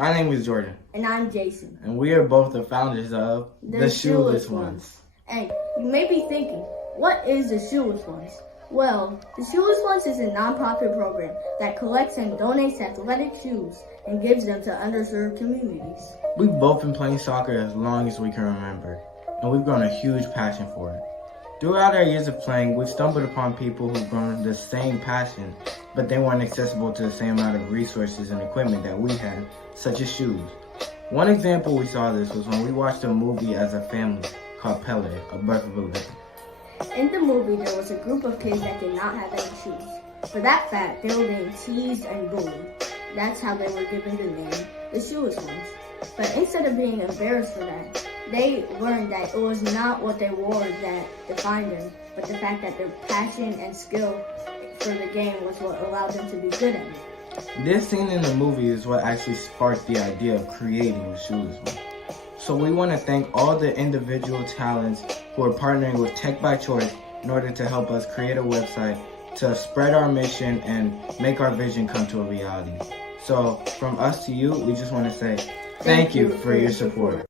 My name is Jordan. And I'm Jason. And we are both the founders of The Shoeless Ones. And you may be thinking, what is the Shoeless Ones? Well, the Shoeless Ones is a nonprofit program that collects and donates athletic shoes and gives them to underserved communities. We've both been playing soccer as long as we can remember, and we've grown a huge passion for it. Throughout our years of playing, we've stumbled upon people who've grown the same passion, but they weren't accessible to the same amount of resources and equipment that we had, such as shoes. One example we saw this was when we watched a movie as a family called Pele, A Birth of a Legend. In the movie, there was a group of kids that did not have any shoes. For that fact, they were being teased and bullied. That's how they were given the name, the Shoeless Ones. But instead of being embarrassed for that, they learned that it was not what they wore that defined them, but the fact that their passion and skill for the game was what allowed them to be good at it. This scene in the movie is what actually sparked the idea of creating the Shoeless Ones. So we want to thank all the individual talents who are partnering with Tech by Choice in order to help us create a website to spread our mission and make our vision come to a reality. So from us to you, we just want to say thank you for your support.